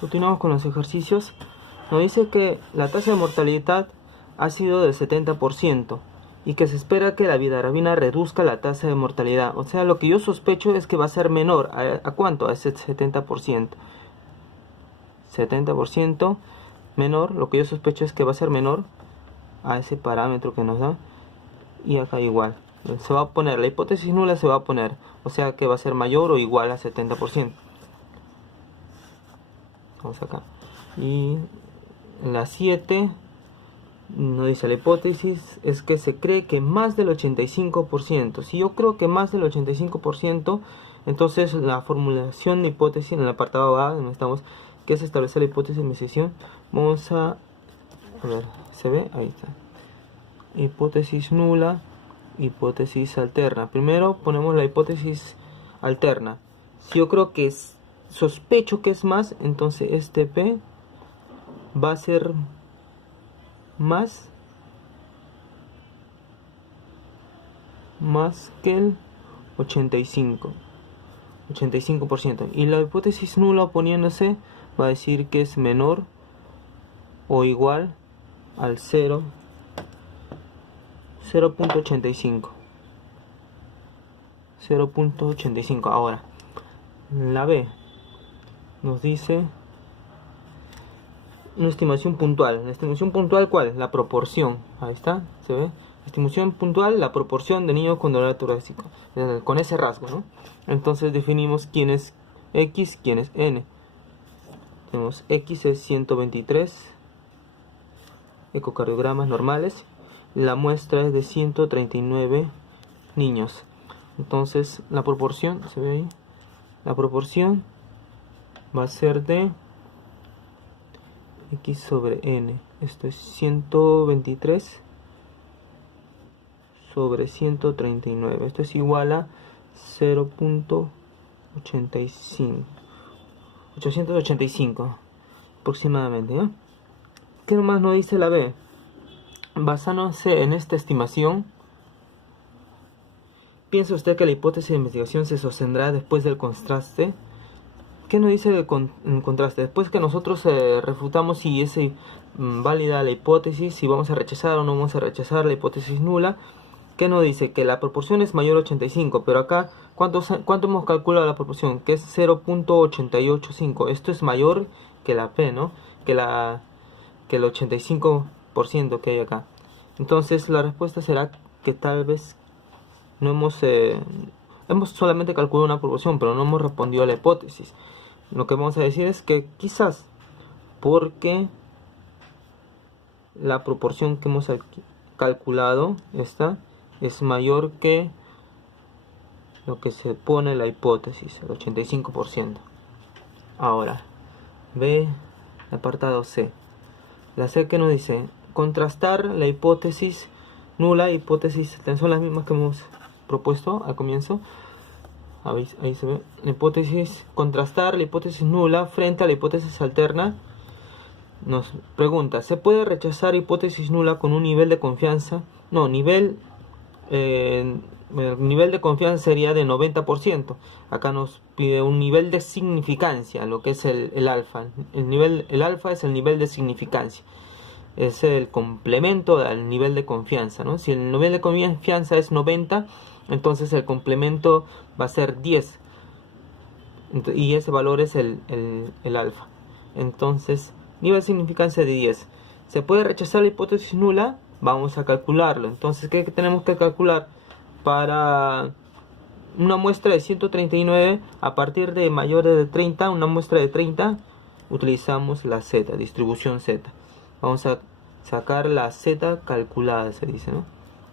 Continuamos con los ejercicios. Nos dice que la tasa de mortalidad ha sido del 70% y que se espera que la vidaravina reduzca la tasa de mortalidad. O sea, lo que yo sospecho es que va a ser menor. ¿A cuánto? A ese 70%. 70% menor. Lo que yo sospecho es que va a ser menor a ese parámetro que nos da. Y acá igual. Se va a poner, la hipótesis nula se va a poner. O sea que va a ser mayor o igual a 70%. Vamos acá. Y la 7 nos dice: la hipótesis es que se cree que más del 85%. Si yo creo que más del 85%, entonces la formulación de hipótesis en el apartado A, donde estamos, que es establecer la hipótesis de investigación, vamos a ver, ¿se ve? Ahí está. Hipótesis nula, hipótesis alterna. Primero ponemos la hipótesis alterna. Si yo creo que sospecho que es más, entonces este P va a ser más que el 85%. Y la hipótesis nula oponiéndose va a decir que es menor o igual al 0.85. 0.85. Ahora, la B nos dice una estimación puntual. ¿La estimación puntual cuál? La proporción. Ahí está, ¿se ve? Estimación puntual, la proporción de niños con dolor torácico. Con ese rasgo, ¿no? Entonces definimos quién es X, quién es N. Tenemos X es 123 ecocardiogramas normales. La muestra es de 139 niños. Entonces la proporción, ¿se ve ahí? La proporción va a ser de X sobre N. Esto es 123 sobre 139. Esto es igual a 885 aproximadamente, ¿no? ¿Qué más nos dice la B? Basándose en esta estimación, ¿piensa usted que la hipótesis de investigación se sostendrá después del contraste? ¿Qué nos dice el contraste? Después que nosotros refutamos si es válida la hipótesis, si vamos a rechazar o no vamos a rechazar la hipótesis nula, ¿qué nos dice? Que la proporción es mayor a 85, pero acá, ¿cuánto hemos calculado la proporción? Que es 0.885. Esto es mayor que la P, ¿no? Que el 85% que hay acá. Entonces la respuesta será que tal vez no hemos solamente calculado una proporción, pero no hemos respondido a la hipótesis. Lo que vamos a decir es que quizás porque la proporción que hemos calculado, esta, es mayor que lo que se pone en la hipótesis, el 85%. Ahora, ve el apartado C. La C que nos dice: contrastar la hipótesis nula, hipótesis, son las mismas que hemos propuesto al comienzo. Ahí se ve. La hipótesis, contrastar la hipótesis nula frente a la hipótesis alterna. Nos pregunta: ¿se puede rechazar hipótesis nula con un nivel de confianza? No, el nivel de confianza sería de 90%. Acá nos pide un nivel de significancia, lo que es el alfa. El alfa es el nivel de significancia. Es el complemento al nivel de confianza, ¿no? Si el nivel de confianza es 90, entonces el complemento va a ser 10. Y ese valor es el alfa. Entonces, nivel de significancia de 10. ¿Se puede rechazar la hipótesis nula? Vamos a calcularlo. Entonces, ¿qué tenemos que calcular? Para una muestra de 139, a partir de mayores de 30, una muestra de 30, utilizamos la Z, distribución Z. Vamos a sacar la Z calculada, se dice, ¿no?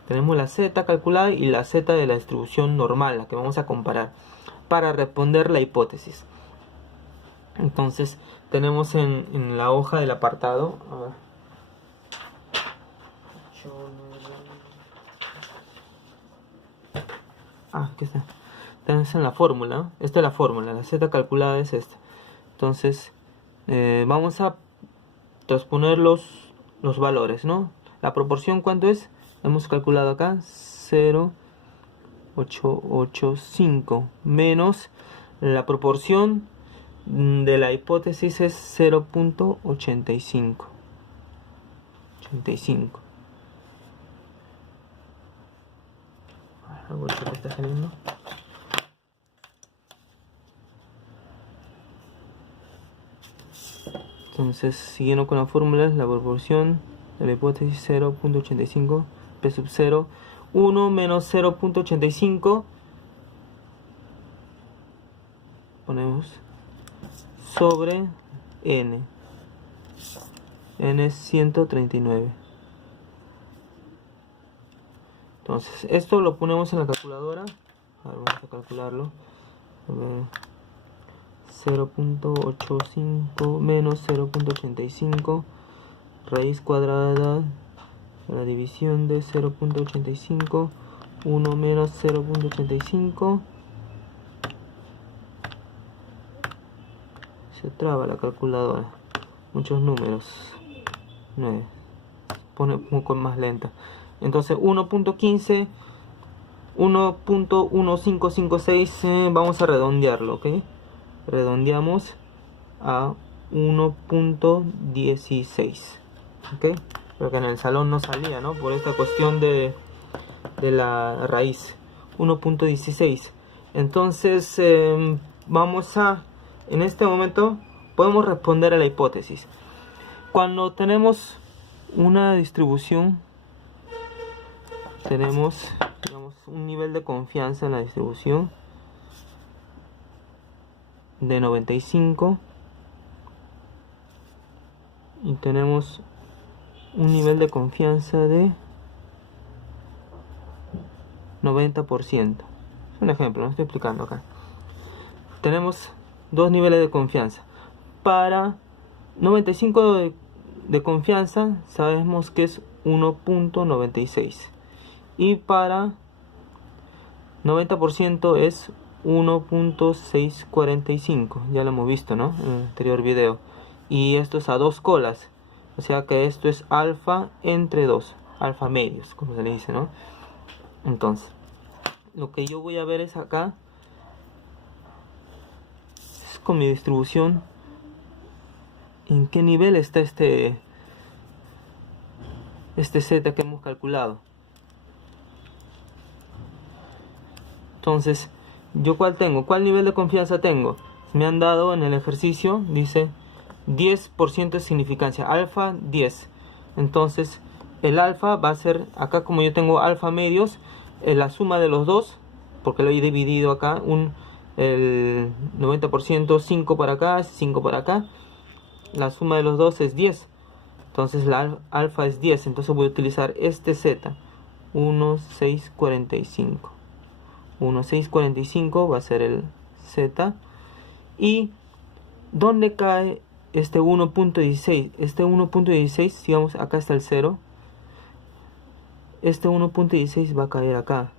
Tenemos la Z calculada y la Z de la distribución normal, la que vamos a comparar para responder la hipótesis. Entonces tenemos en la hoja del apartado, a ver, aquí está. Tenemos en la fórmula, ¿no? Esta es la fórmula, la Z calculada es esta. Entonces vamos a transponer los valores, ¿no? La proporción, ¿cuánto es? Hemos calculado acá 0.885 menos la proporción de la hipótesis es 0.85. 85. Algo que está saliendo. Entonces, siguiendo con la fórmula, la proporción de la hipótesis 0.85 p sub 0, 1 menos 0.85, ponemos sobre n. N es 139. Entonces, esto lo ponemos en la calculadora. A ver, vamos a calcularlo. A ver. 0.85 menos 0.85 raíz cuadrada de la división de 0.85, 1 menos 0.85. Se traba la calculadora, muchos números. 9. Pone un poco más lenta. Entonces 1.15, 1.1556, vamos a redondearlo, ¿ok? Redondeamos a 1.16, ¿ok? Pero que en el salón no salía, ¿no? Por esta cuestión de la raíz. 1.16. Entonces vamos a, en este momento podemos responder a la hipótesis. Cuando tenemos una distribución, tenemos, digamos, un nivel de confianza en la distribución de 95 y tenemos un nivel de confianza de 90%. Es un ejemplo, no estoy explicando acá. Tenemos dos niveles de confianza. Para 95 de confianza sabemos que es 1.96 y para 90% es 1.645. Ya lo hemos visto, ¿no? En el anterior video. Y esto es a 2 colas. O sea que esto es alfa entre 2. Alfa medios, como se le dice, ¿no? Entonces, lo que yo voy a ver es acá. Es con mi distribución. ¿En qué nivel está este Z que hemos calculado? Entonces, ¿yo cuál tengo? ¿Cuál nivel de confianza tengo? Me han dado en el ejercicio, dice 10% de significancia, alfa 10. Entonces, el alfa va a ser, acá como yo tengo alfa medios, la suma de los dos, porque lo he dividido acá, el 90%, 5 para acá, 5 para acá. La suma de los dos es 10. Entonces, la alfa es 10. Entonces, voy a utilizar este Z, 1,645. 1,645 va a ser el Z. ¿Y dónde cae este 1.16? Este 1.16, digamos, acá está el 0. Este 1.16 va a caer acá.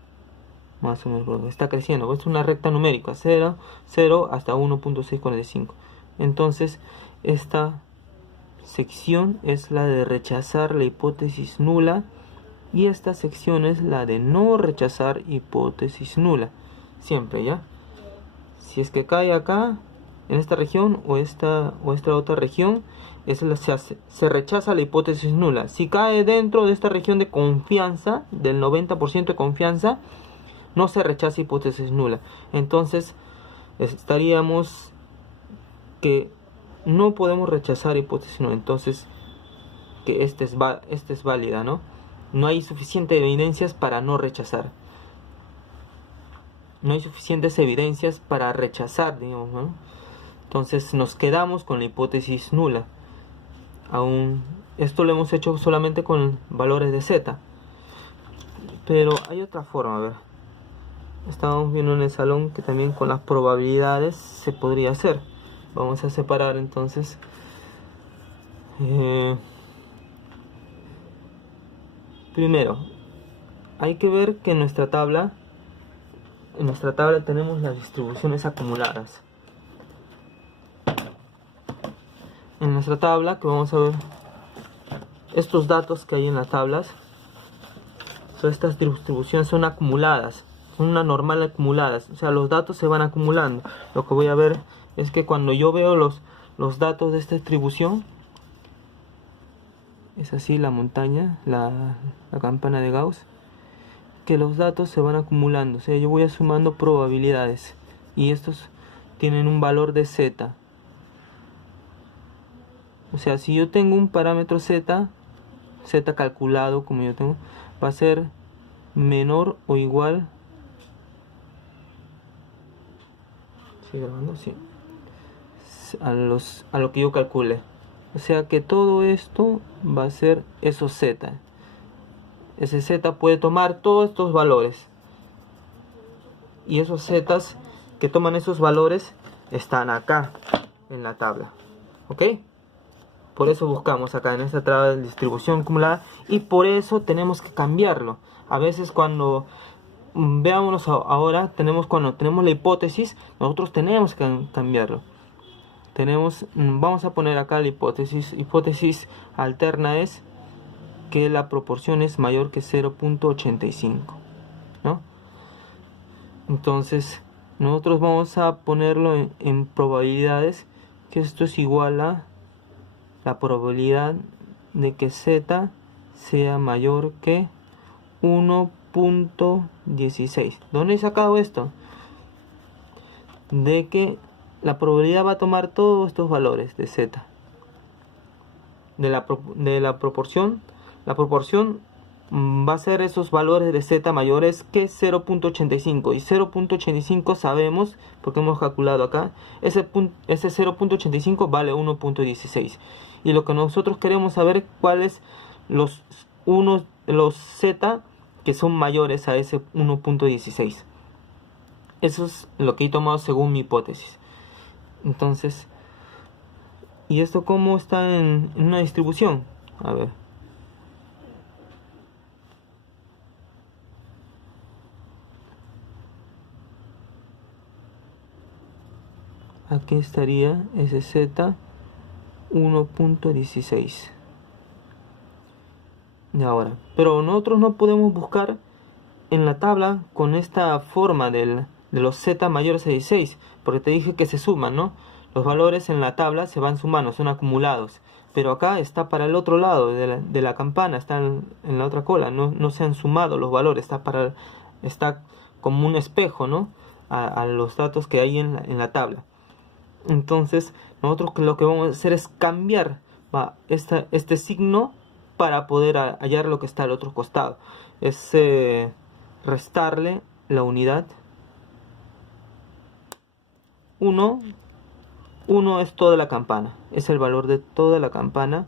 Más o menos, está creciendo. Es una recta numérica, 0, 0 hasta 1.645. Entonces, esta sección es la de rechazar la hipótesis nula. Y esta sección es la de no rechazar hipótesis nula. Siempre, ¿ya? Si es que cae acá, en esta región o esta otra región, se rechaza la hipótesis nula. Si cae dentro de esta región de confianza, del 90% de confianza, no se rechaza hipótesis nula. Entonces, estaríamos que no podemos rechazar hipótesis nula. Entonces, que esta es válida, ¿no? No hay suficientes evidencias para no rechazar. No hay suficientes evidencias para rechazar, digamos, ¿no? Entonces nos quedamos con la hipótesis nula. Aún esto lo hemos hecho solamente con valores de Z. Pero hay otra forma, a ver. Estábamos viendo en el salón que también con las probabilidades se podría hacer. Vamos a separar entonces. Primero, hay que ver que en nuestra tabla tenemos las distribuciones acumuladas. En nuestra tabla, que vamos a ver estos datos que hay en las tablas, estas distribuciones son acumuladas, son una normal acumuladas, o sea, los datos se van acumulando. Lo que voy a ver es que cuando yo veo los datos de esta distribución, es así la montaña, la campana de Gauss, que los datos se van acumulando. O sea, yo voy sumando probabilidades y estos tienen un valor de z. O sea, si yo tengo un parámetro z calculado como yo tengo, va a ser menor o igual, ¿sigue grabando? Sí, a lo que yo calcule. O sea que todo esto va a ser esos z. Ese z puede tomar todos estos valores, y esos zetas que toman esos valores están acá en la tabla, ¿ok? Por eso buscamos acá en esta tabla de distribución acumulada, y por eso tenemos que cambiarlo. A veces cuando veámonos ahora, cuando tenemos la hipótesis, nosotros tenemos que cambiarlo. Vamos a poner acá la hipótesis alterna es que la proporción es mayor que 0.85, ¿no? Entonces nosotros vamos a ponerlo en probabilidades, que esto es igual a la probabilidad de que z sea mayor que 1.16. ¿Dónde he sacado esto? De que la probabilidad va a tomar todos estos valores de z. De la proporción. La proporción va a ser esos valores de z mayores que 0.85. Y 0.85 sabemos, porque hemos calculado acá, ese 0.85 vale 1.16. Y lo que nosotros queremos saber cuáles los z que son mayores a ese 1.16. Eso es lo que he tomado según mi hipótesis. Entonces, ¿y esto cómo está en una distribución? A ver. Aquí estaría ese z 1.16. Y ahora, pero nosotros no podemos buscar en la tabla con esta forma de los z mayores a 16, porque te dije que se suman, ¿no? Los valores en la tabla se van sumando, son acumulados. Pero acá está para el otro lado de la campana, está en la otra cola, no se han sumado los valores, está como un espejo, ¿no? A los datos que hay en la tabla. Entonces nosotros lo que vamos a hacer es cambiar este signo para poder hallar lo que está al otro costado. Es restarle la unidad. 1 es toda la campana, es el valor de toda la campana,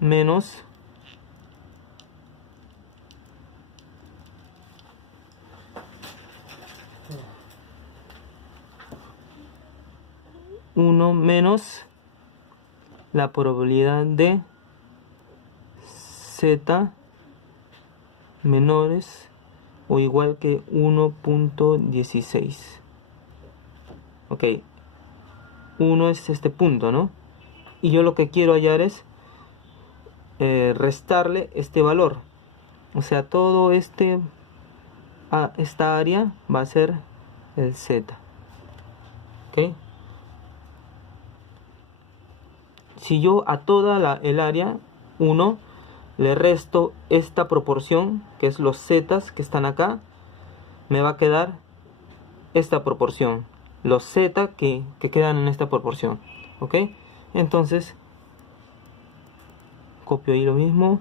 menos 1 menos la probabilidad de z menores o igual que 1.16. Ok, 1 es este punto, ¿no? Y yo lo que quiero hallar es restarle este valor. O sea, todo esta área va a ser el z. ¿Ok? Si yo a toda el área 1 le resto esta proporción, que es los zetas que están acá, me va a quedar esta proporción, los z que quedan en esta proporción. ¿Ok? Entonces copio ahí lo mismo.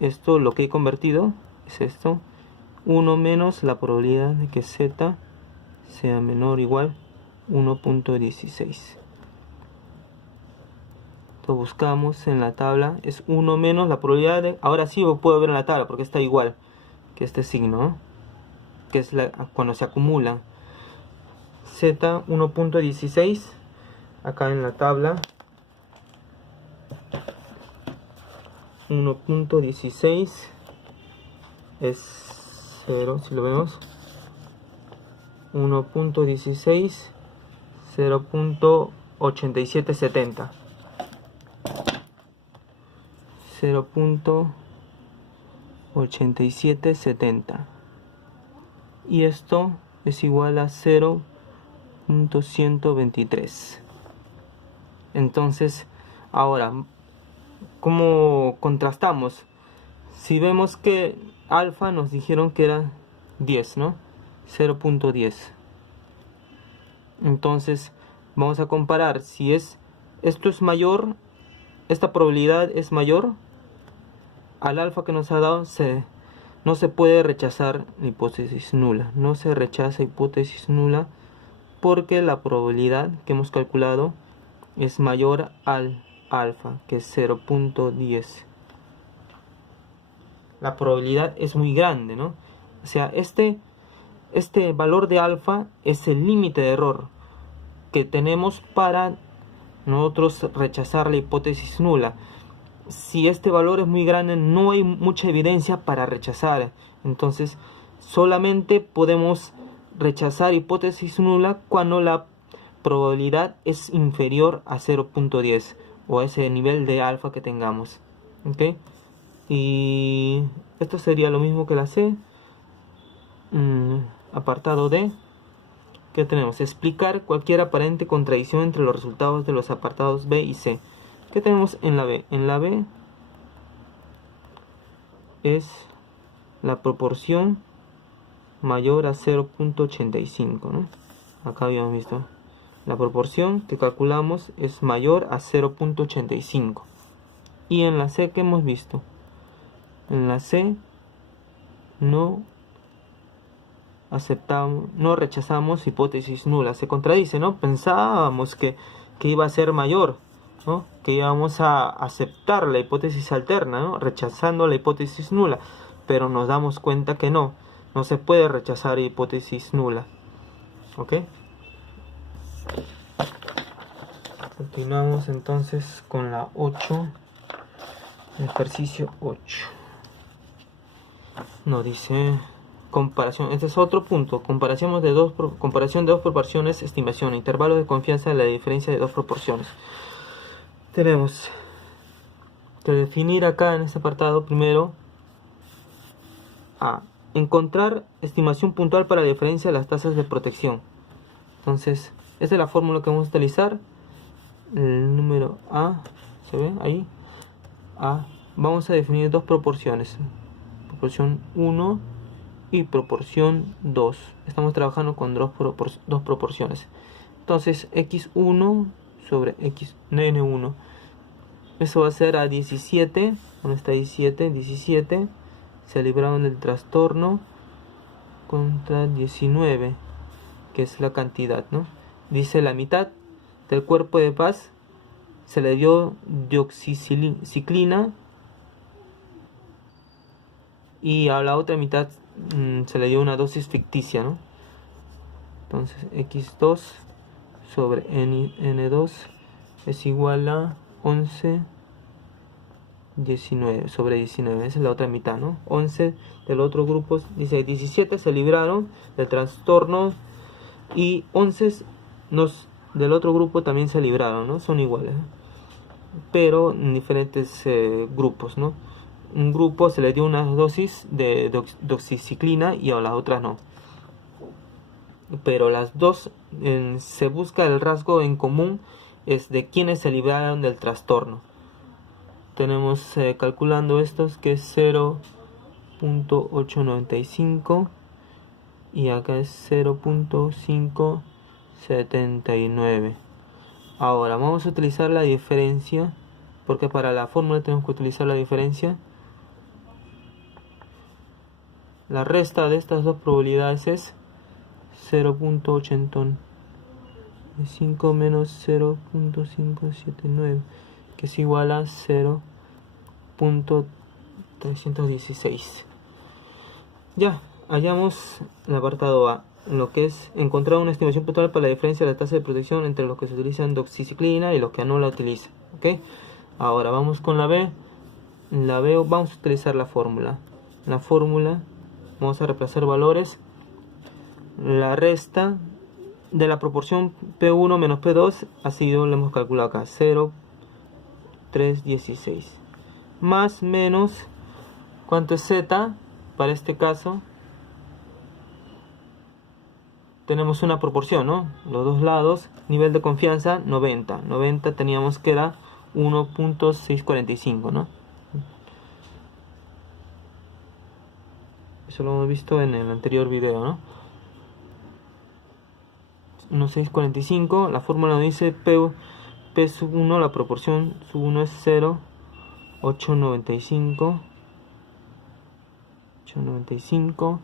Esto lo que he convertido es esto: 1 menos la probabilidad de que z sea menor o igual 1.16. Esto buscamos en la tabla, es 1 menos la probabilidad de... Ahora sí lo puedo ver en la tabla porque está igual que este signo, ¿no? Que es cuando se acumula. Z 1.16 acá en la tabla. 1.16 es 0, si lo vemos. 1.16 0.8770. 0.8770. Y esto es igual a 0.8770 0.123. Entonces, ahora, ¿cómo contrastamos? Si vemos que alfa nos dijeron que era 10, ¿no? 0.10. Entonces, vamos a comparar si esto es mayor, esta probabilidad es mayor al alfa que nos ha dado. No se puede rechazar la hipótesis nula. No se rechaza hipótesis nula porque la probabilidad que hemos calculado es mayor al alfa, que es 0.10. La probabilidad es muy grande, ¿no? O sea, este valor de alfa es el límite de error que tenemos para nosotros rechazar la hipótesis nula. Si este valor es muy grande, no hay mucha evidencia para rechazar. Entonces, solamente podemos rechazar hipótesis nula cuando la probabilidad es inferior a 0.10 o a ese nivel de alfa que tengamos. ¿Ok? Y esto sería lo mismo que la C. Apartado D. ¿Qué tenemos? Explicar cualquier aparente contradicción entre los resultados de los apartados B y C. ¿Qué tenemos en la B? En la B es la proporción mayor a 0.85, ¿no? Acá habíamos visto. La proporción que calculamos es mayor a 0.85. Y en la C, ¿qué hemos visto? En la C no aceptamos, no rechazamos hipótesis nula. Se contradice, ¿no? Pensábamos que iba a ser mayor, ¿no? Que íbamos a aceptar la hipótesis alterna, ¿no? Rechazando la hipótesis nula. Pero nos damos cuenta que no se puede rechazar hipótesis nula. ¿Ok? Continuamos entonces con la 8. Ejercicio 8. Nos dice comparación. Este es otro punto. Comparación de dos proporciones, estimación, intervalo de confianza de la diferencia de dos proporciones. Tenemos que definir acá en este apartado primero A. Encontrar estimación puntual para la diferencia de las tasas de protección. Entonces, esta es la fórmula que vamos a utilizar. El número A, ¿se ve ahí? A. Vamos a definir dos proporciones. Proporción 1 y proporción 2. Estamos trabajando con dos proporciones. Entonces, x1 sobre n1. Eso va a ser a 17. ¿Dónde está 17? 17. Se libraron del trastorno contra 19, que es la cantidad, ¿no? Dice la mitad del cuerpo de paz se le dio dioxiciclina y a la otra mitad se le dio una dosis ficticia, ¿no? Entonces x2 sobre n2 es igual a 11 19 sobre 19, esa es la otra mitad, ¿no? 11 del otro grupo, dice 17 se libraron del trastorno y 11 del otro grupo también se libraron, ¿no? Son iguales, ¿eh? Pero en diferentes grupos, ¿no? Un grupo se le dio una dosis de doxiciclina y a las otras no. Pero las dos se busca el rasgo en común es de quienes se libraron del trastorno. Tenemos calculando estos que es 0.895 y acá es 0.579. Ahora vamos a utilizar la diferencia, porque para la fórmula tenemos que utilizar la diferencia. La resta de estas dos probabilidades es 0.85 menos 0.579, que es igual a 0.316. Ya, hallamos el apartado A, lo que es encontrar una estimación puntual para la diferencia de la tasa de protección entre los que se utilizan doxiciclina y los que no la utilizan. ¿Ok? Ahora vamos con la B. En la B vamos a utilizar la fórmula. La fórmula vamos a reemplazar valores. La resta de la proporción P1 menos P2 ha sido, lo hemos calculado acá, 0.316. Más menos, ¿cuánto es Z para este caso? tenemos una proporción, ¿no? Los dos lados, nivel de confianza 90. 90 teníamos que era 1.645, ¿no? Eso lo hemos visto en el anterior video, ¿no? 1.645, la fórmula nos dice P sub 1, la proporción sub 1 es 0.895. 895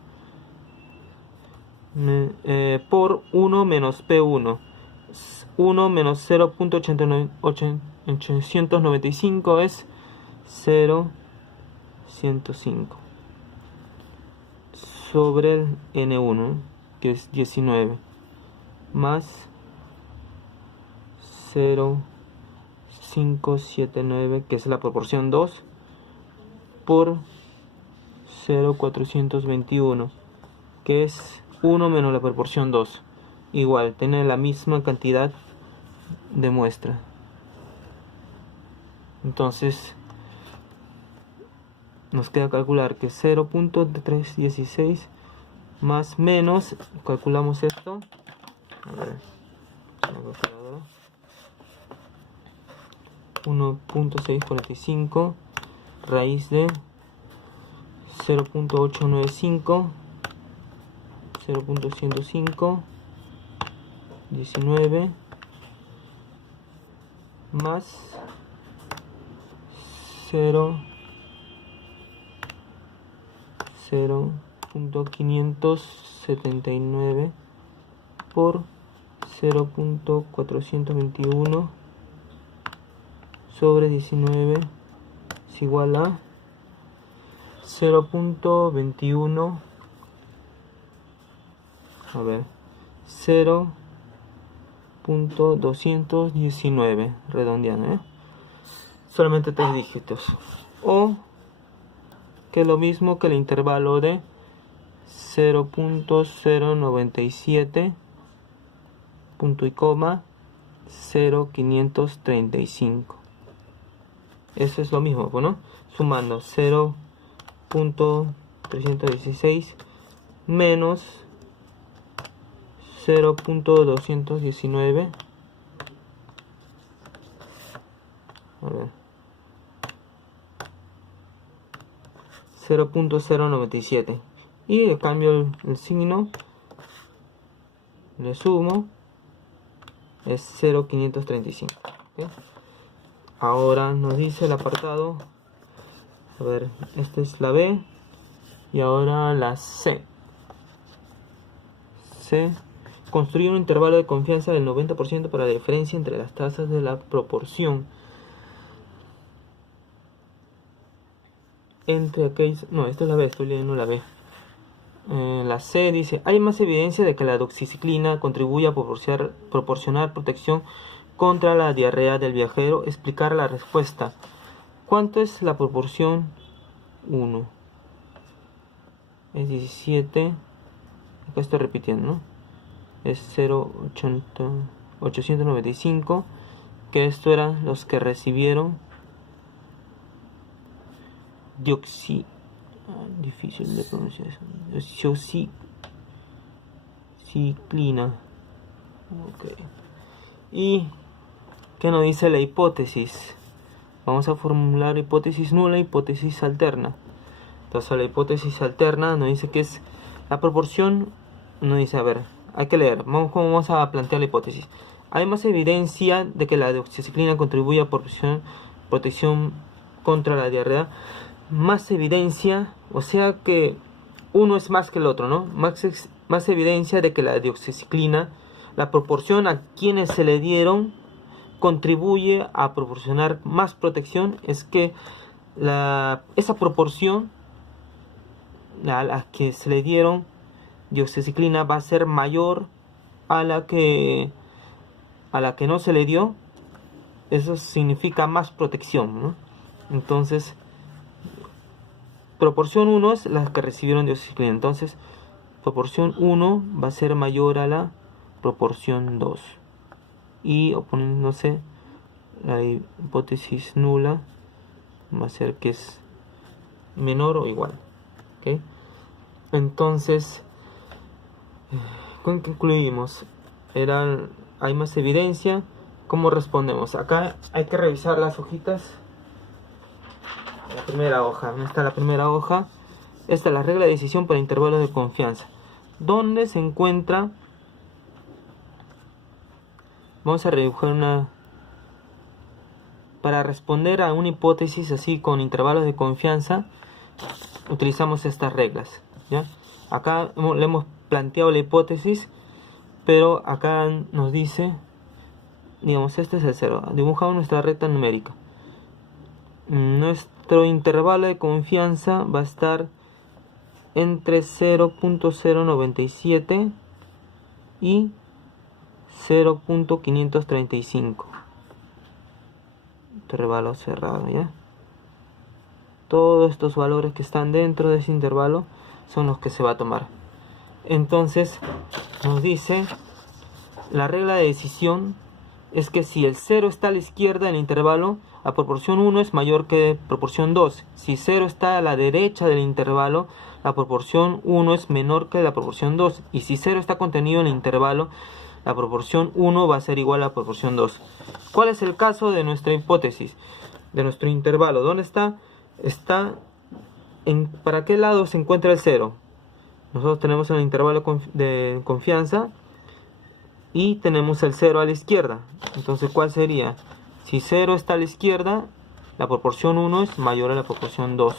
por 1 menos P1. 1 menos 0.895 es 0.105 sobre el N1, que es 19, más 0.579, que es la proporción 2, por 0.421, que es 1 menos la proporción 2. Igual, tiene la misma cantidad de muestra. Entonces, nos queda calcular que 0.316 más menos, calculamos esto. A ver, 1.645 raíz de 0.895, 0.105, 19 más 0.579 por 0.421 sobre 19 es igual a 0.21, a ver, 0.219, redondeando, solamente 3 dígitos, o que es lo mismo que el intervalo de 0.097 punto y coma 0.535. Eso es lo mismo, ¿no? Sumando 0.316 menos 0.219. A ver. 0.097. Y cambio el signo. Le sumo. Es 0.535. ¿Okay? Ahora nos dice el apartado. A ver, esta es la B. Y ahora la C. C. Construir un intervalo de confianza del 90% para la diferencia entre las tasas de la proporción entre aquellos... No, esta es la B, estoy leyendo la B. La C dice: hay más evidencia de que la doxiciclina contribuye a proporcionar protección contra la diarrea del viajero. Explicar la respuesta. ¿Cuánto es la proporción 1? Es 17. Acá estoy repitiendo, ¿no? Es 0.895, que esto eran los que recibieron difícil de pronunciar eso, doxiciclina. Okay. ¿Y qué nos dice la hipótesis? Vamos a formular hipótesis nula, hipótesis alterna. Entonces la hipótesis alterna nos dice que es la proporción, nos dice, a ver, hay que leer, vamos a plantear la hipótesis. Hay más evidencia de que la doxiciclina contribuye a proporcionar protección contra la diarrea. Más evidencia, o sea que uno es más que el otro, ¿no? Más evidencia de que la doxiciclina, la proporción a quienes se le dieron, contribuye a proporcionar más protección. Es que esa proporción a la que se le dieron doxiciclina va a ser mayor a la que no se le dio. Eso significa más protección, ¿no? Entonces, proporción 1 es la que recibieron doxiciclina. Entonces, proporción 1 va a ser mayor a la proporción 2. Y oponiéndose la hipótesis nula, va a ser que es menor o igual. ¿Okay? Entonces, ¿Con qué concluimos? Hay más evidencia. ¿Cómo respondemos? Acá hay que revisar las hojitas. La primera hoja. ¿Dónde está la primera hoja? Esta es la regla de decisión para intervalos de confianza. ¿Dónde se encuentra? Vamos a dibujar una... Para responder a una hipótesis así con intervalos de confianza, utilizamos estas reglas, ¿ya? Acá le hemos planteado la hipótesis, pero acá nos dice, digamos, este es el 0. Dibujamos nuestra recta numérica. Nuestro intervalo de confianza va a estar entre 0.097 y 0.535. Intervalo cerrado, ¿ya? Todos estos valores que están dentro de ese intervalo son los que se va a tomar. Entonces nos dice, la regla de decisión es que si el 0 está a la izquierda del intervalo, la proporción 1 es mayor que proporción 2. Si 0 está a la derecha del intervalo, la proporción 1 es menor que la proporción 2. Y si 0 está contenido en el intervalo, la proporción 1 va a ser igual a la proporción 2. ¿Cuál es el caso de nuestra hipótesis? De nuestro intervalo. ¿Dónde está? ¿Para qué lado se encuentra el 0? Nosotros tenemos el intervalo de confianza y tenemos el 0 a la izquierda. Entonces, ¿cuál sería? Si 0 está a la izquierda, la proporción 1 es mayor a la proporción 2.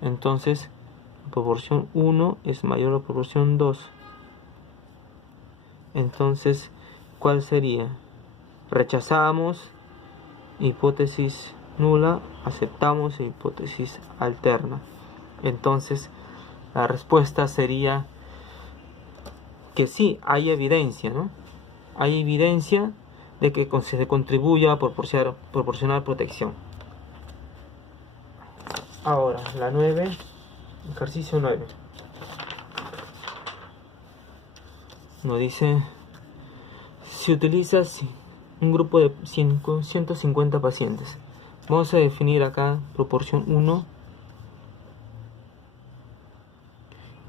Entonces, la proporción 1 es mayor a la proporción 2. Entonces, ¿cuál sería? Rechazamos, hipótesis nula, aceptamos, hipótesis alterna. Entonces, la respuesta sería que sí, hay evidencia, ¿no? Hay evidencia de que se contribuye a proporcionar protección. Ahora, la 9, ejercicio 9. Nos dice, si utilizas un grupo de 150 pacientes, vamos a definir acá proporción 1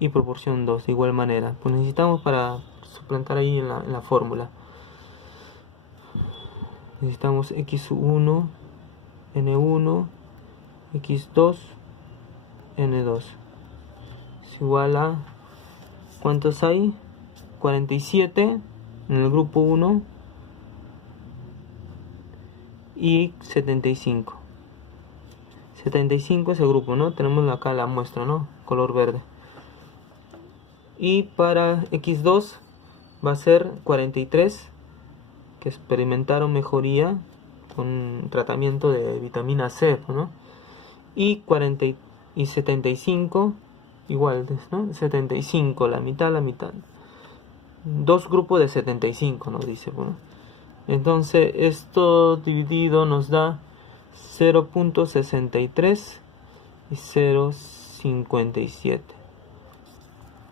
y proporción 2 de igual manera. Pues necesitamos, para suplantar ahí en la fórmula, necesitamos x1, n1, x2, n2 es igual a, ¿cuántos hay? 47 en el grupo 1 y 75. 75 es el grupo, ¿no? Tenemos acá la muestra, ¿no? Color verde. Y para x2 va a ser 43 que experimentaron mejoría con tratamiento de vitamina C, ¿no? Y 75 igual, ¿no? 75, la mitad. Dos grupos de 75 nos dice, bueno. Entonces esto dividido nos da 0.63 y 0.57.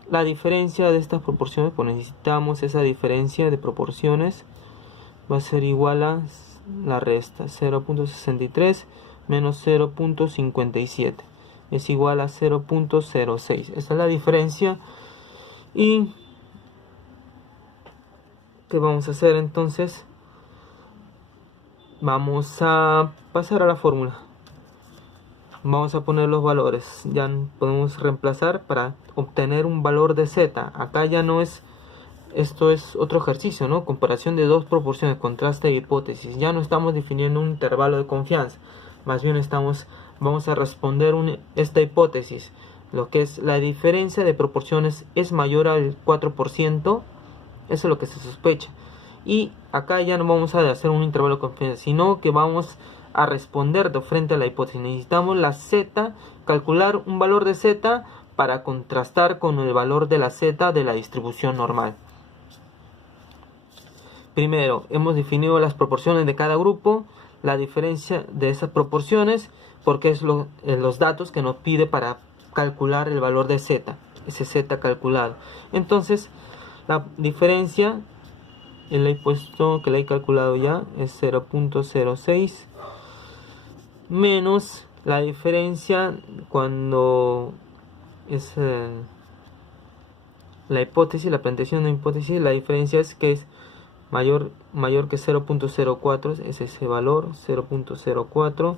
La diferencia de estas proporciones, pues necesitamos esa diferencia de proporciones, va a ser igual a la resta, 0.63 menos 0.57 es igual a 0.06. Esa es la diferencia. Y ¿qué vamos a hacer entonces? Vamos a pasar a la fórmula. Vamos a poner los valores. Ya podemos reemplazar para obtener un valor de z. Acá ya no es... Esto es otro ejercicio, ¿no? Comparación de dos proporciones, contraste e hipótesis. Ya no estamos definiendo un intervalo de confianza. Más bien vamos a responder esta hipótesis. Lo que es la diferencia de proporciones es mayor al 4%. Eso es lo que se sospecha. Y acá ya no vamos a hacer un intervalo de confianza, sino que vamos a responder de frente a la hipótesis. Necesitamos la z, calcular un valor de z para contrastar con el valor de la z de la distribución normal. Primero, hemos definido las proporciones de cada grupo, la diferencia de esas proporciones, porque es los datos que nos pide para calcular el valor de z, ese z calculado. Entonces, la diferencia, le he puesto que le he calculado ya, es 0.06 menos la diferencia cuando es la hipótesis, la planteación de hipótesis, la diferencia es que es mayor que 0.04, es ese valor, 0.04.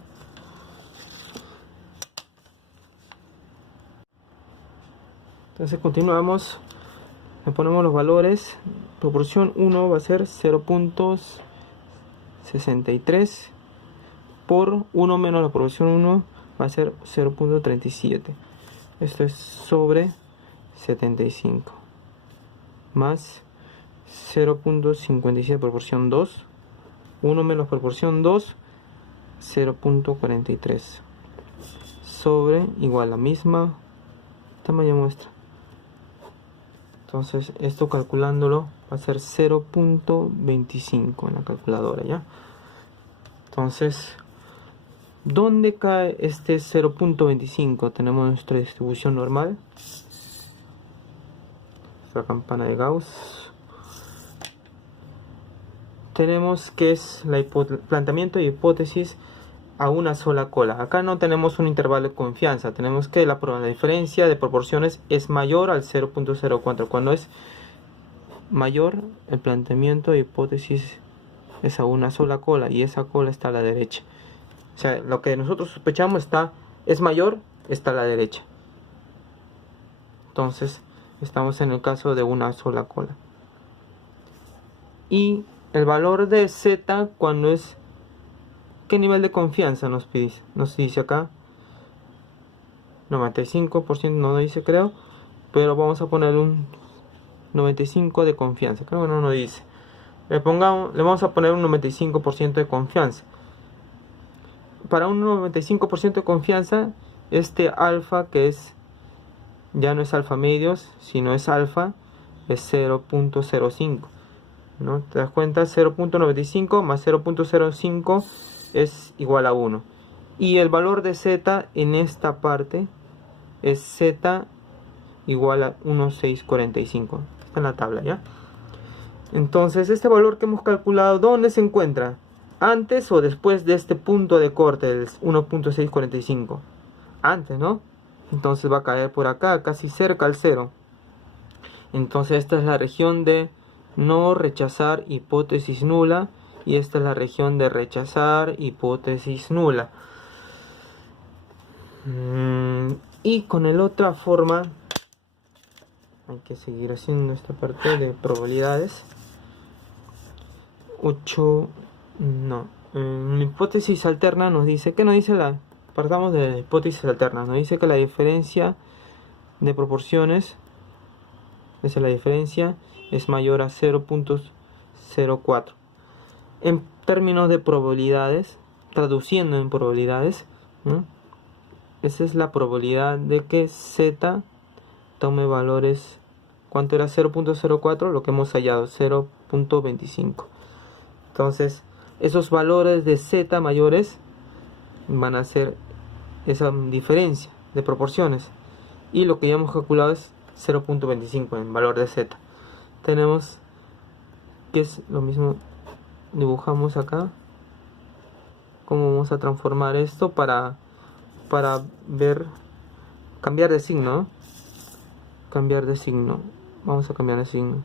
Entonces continuamos, le ponemos los valores. Proporción 1 va a ser 0.63 por 1 menos la proporción 1 va a ser 0.37. Esto es sobre 75 más 0.57 proporción 2, 1 menos proporción 2, 0.43 sobre igual la misma tamaño muestra. Entonces esto calculándolo va a ser 0.25 en la calculadora, ¿ya? Entonces, ¿dónde cae este 0.25? Tenemos nuestra distribución normal, nuestra campana de Gauss. Tenemos que es el planteamiento de hipótesis a una sola cola. Acá no tenemos un intervalo de confianza, tenemos que la diferencia de proporciones es mayor al 0.04. Cuando es mayor, el planteamiento de hipótesis es a una sola cola y esa cola está a la derecha. O sea, lo que nosotros sospechamos es mayor, está a la derecha. Entonces, estamos en el caso de una sola cola. Y el valor de Z cuando es... ¿Qué nivel de confianza nos dice acá? 95% no dice, creo. Pero vamos a poner un 95% de confianza. Creo que no nos dice. Le vamos a poner un 95% de confianza. Para un 95% de confianza, este alfa que es... ya no es alfa medios, sino es alfa, es 0.05. ¿No? ¿Te das cuenta? 0.95 más 0.05 es igual a 1. Y el valor de Z en esta parte es Z igual a 1.645. Está en la tabla, ¿ya? Entonces, este valor que hemos calculado, ¿dónde se encuentra? ¿Antes o después de este punto de corte del 1.645? Antes, ¿no? Entonces va a caer por acá, casi cerca al 0. Entonces esta es la región de no rechazar hipótesis nula. Y esta es la región de rechazar hipótesis nula. Y con la otra forma, hay que seguir haciendo esta parte de probabilidades. 8, no. En hipótesis alterna nos dice, ¿qué nos dice partamos de la hipótesis alterna? Nos dice que la diferencia de proporciones, esa es la diferencia, es mayor a 0.04. En términos de probabilidades, traduciendo en probabilidades, ¿no? Esa es la probabilidad de que Z tome valores. ¿Cuánto era 0.04? Lo que hemos hallado, 0.25. Entonces, esos valores de Z mayores van a ser esa diferencia de proporciones. Y lo que ya hemos calculado es 0.25 en valor de Z. Tenemos que es lo mismo. Dibujamos acá cómo vamos a transformar esto para ver, cambiar de signo, ¿no? Cambiar de signo, vamos a cambiar de signo.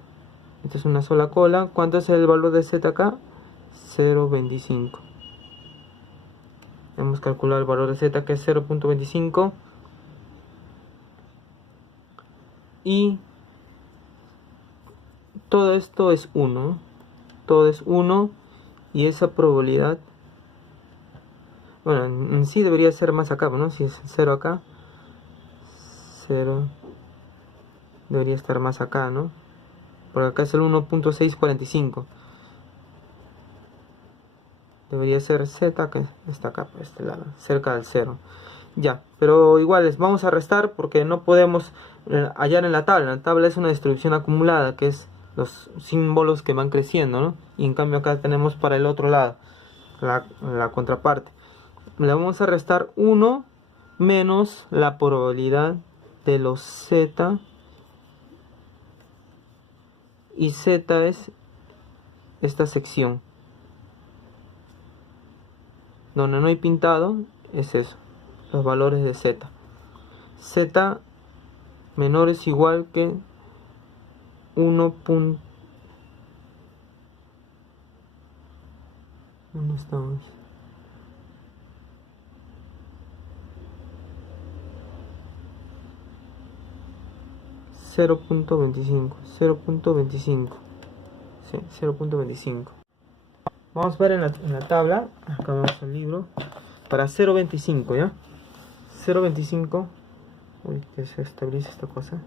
Esta es una sola cola. ¿Cuánto es el valor de Z acá? 0.25. Hemos calculado el valor de Z, que es 0.25, y todo esto es 1. Todo es 1 y esa probabilidad, bueno, en sí debería ser más acá, ¿no? Si es 0 acá, 0 debería estar más acá, ¿no? Porque acá es el 1.645. Debería ser Z, que está acá por este lado, cerca del 0. Ya, pero igual vamos a restar porque no podemos hallar en la tabla. La tabla es una distribución acumulada, que es los símbolos que van creciendo, ¿no? Y en cambio acá tenemos para el otro lado, la contraparte. Le vamos a restar 1 menos la probabilidad de los Z. Y Z es esta sección. Donde no hay pintado, es eso. Los valores de Z. Z menor es igual que ¿Dónde estamos? 0.25. Sí, 0.25. Vamos a ver en la tabla. Acá vemos el libro. Para 0.25, ¿ya? 0.25. Uy, que se estabiliza esta cosa.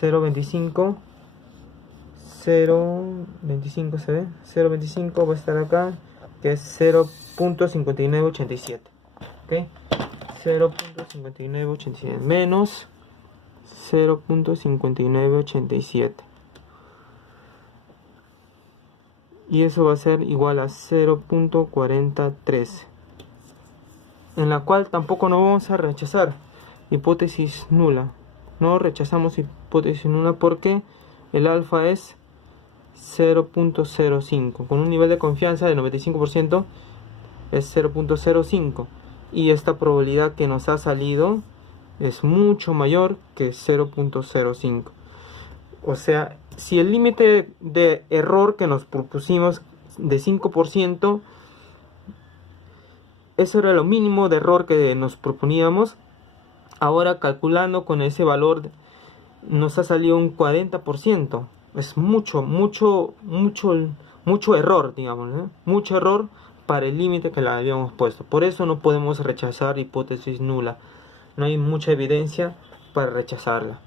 0.25. 0.25 se ve. 0.25 va a estar acá, que es 0.5987. ¿Ok? 0.5987 menos 0.5987. Y eso va a ser igual a 0.4013. En la cual tampoco no vamos a rechazar. Hipótesis nula. No rechazamos hipótesis nula porque el alfa es 0.05. Con un nivel de confianza de 95% es 0.05. Y esta probabilidad que nos ha salido es mucho mayor que 0.05. O sea, si el límite de error que nos propusimos de 5%, eso era lo mínimo de error que nos proponíamos, ahora calculando con ese valor nos ha salido un 40%. Es mucho error, digamos, ¿eh? Mucho error para el límite que le habíamos puesto. Por eso no podemos rechazar hipótesis nula. No hay mucha evidencia para rechazarla.